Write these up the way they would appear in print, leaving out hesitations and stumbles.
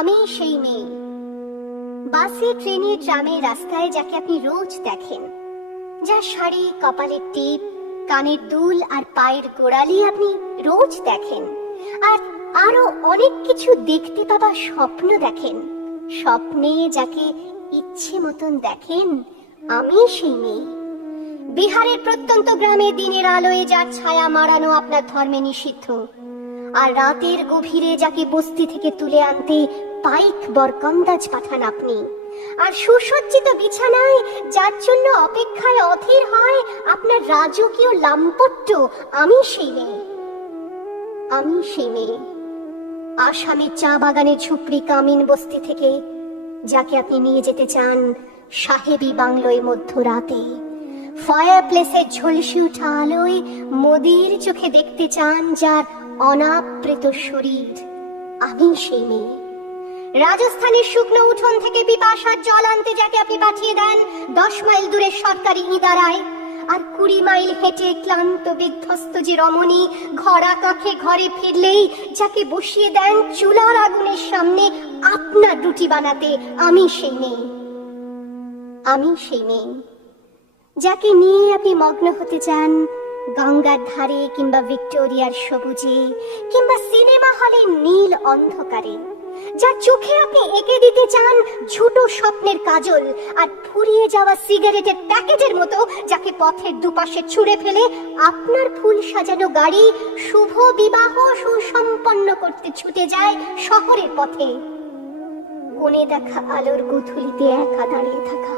আমি সেই মেয়ে, বাসে, ট্রেনে, ট্রামে, রাস্তায় যাকে আপনি রোজ দেখেন, যার শাড়ি, কপালের টিপ, কানের দুল আর পায়ের গোড়ালি আপনি রোজ দেখেন, আর আরো অনেক কিছু দেখতে পাবার স্বপ্ন দেখেন। স্বপ্নে যাকে ইচ্ছে মতন দেখেন, আমি সেই মেয়ে। বিহারের প্রত্যন্ত গ্রামে দিনের আলোয় যার ছায়া মারানো আপনার ধর্মে নিষিদ্ধ, আর রাতের গভীরে যাকে বস্তি থেকে তুলে আনতে পাইক বরকন্দাজ পাঠান আপনি, আর সুসজ্জিত বিছানায় যার জন্য অপেক্ষায় অধীর হয় আপনার রাজকীয় লাম্পট্য, আমি সেই মেয়ে। আমি সেই মেয়ে, আসামের চা বাগানে ঝুপড়ি কামিন বস্তি থেকে যাকে আপনি নিয়ে যেতে চান সাহেবী বাংলোয় মধ্যরাতে, ফায়ার প্লেসের ঝলসে ওঠা আলোয় মোদির চোখে দেখতে চান যার অনাবৃত শরীর, আমি সেই মেয়ে। রাজস্থানের শুকনো উঠোন থেকে পিপাসার জল আনতে যাকে আপনি পাঠিয়ে দেন 10 মাইল দূরে সরকারি ইদারায়, আর 20 মাইল হেঁটে ক্লান্ত বিধ্বস্ত যে রমণী ঘরা কাখে ঘরে ফিরলেই যাকে বসিয়ে দেন চুলার আগুনের সামনে আপনার রুটি বানাতে, আমি সেই মেয়ে। আমি সেই মেয়ে যাকে নিয়ে আপনি মগ্ন হতে চান গঙ্গার ধারে, কিংবা ভিক্টোরিয়ার সবুজে, কিংবা সিনেমা হলে নীল অন্ধকারে, যার চোখে আপনি এঁকে দিতে চান ঝুটো স্বপ্নের কাজল, আর ফুরিয়ে যাওয়া সিগারেটের প্যাকেটের মতো যাকে পথের দুপাশে ছুঁড়ে ফেলে আপনার ফুল সাজানো গাড়ি শুভ বিবাহ সুসম্পন্ন করতে ছুটে যায় শহরের পথে। কোণে দেখা আলোর গুথুলিতে একা দাঁড়িয়ে থাকা,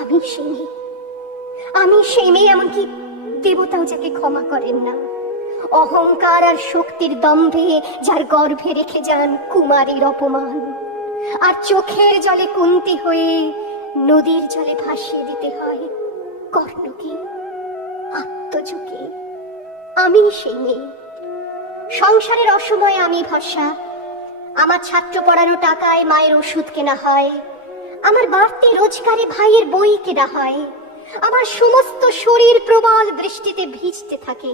আমি সেই মেয়ে। আমি সেই মেয়ে, এমনকি দেবতাও যাকে ক্ষমা করেন না, অহংকার আর শক্তির দম্ভে যার গর্ভে রেখে যান কুমারীর অপমান, আর চোখের জলে কুন্তি হয়ে নদীর জলে ভাসিয়ে দিতে হয় কর্ণকে, আত্মজকে। আমি সেই মেয়ে। সংসারের অসময়ে আমি ভরসা, আমার ছাত্র পড়ানো টাকায় মায়ের ওষুধ কেনা হয়, আমার বাড়তি রোজগারে ভাইয়ের বই কেনা হয়, আমার সমস্ত শরীর প্রবল বৃষ্টিতে ভিজতে থাকে,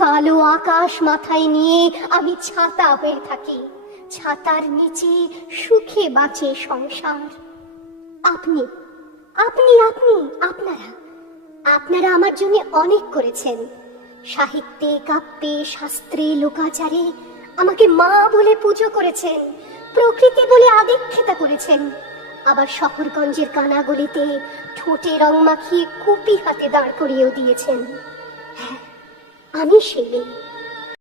কালো আকাশ মাথায় নিয়ে আমি ছাতা হয়ে থাকি, ছাতার নিচে সুখে বাঁচে সংসার। আপনি আপনি আপনি আপনারা আপনারা আমার জন্য অনেক করেছেন। সাহিত্যে, কাব্যে, শাস্ত্রে, লোকাচারে আমাকে মা বলে পুজো করেছেন, প্রকৃতি বলে আদিক্ষেতা করেছেন, আবার শহরগঞ্জের কানাগলিতে ঠোঁটে রং মাখিয়ে কুপি হাতে দাঁড় করিয়েও দিয়েছেন। হ্যাঁ, আমি সেই মেয়ে।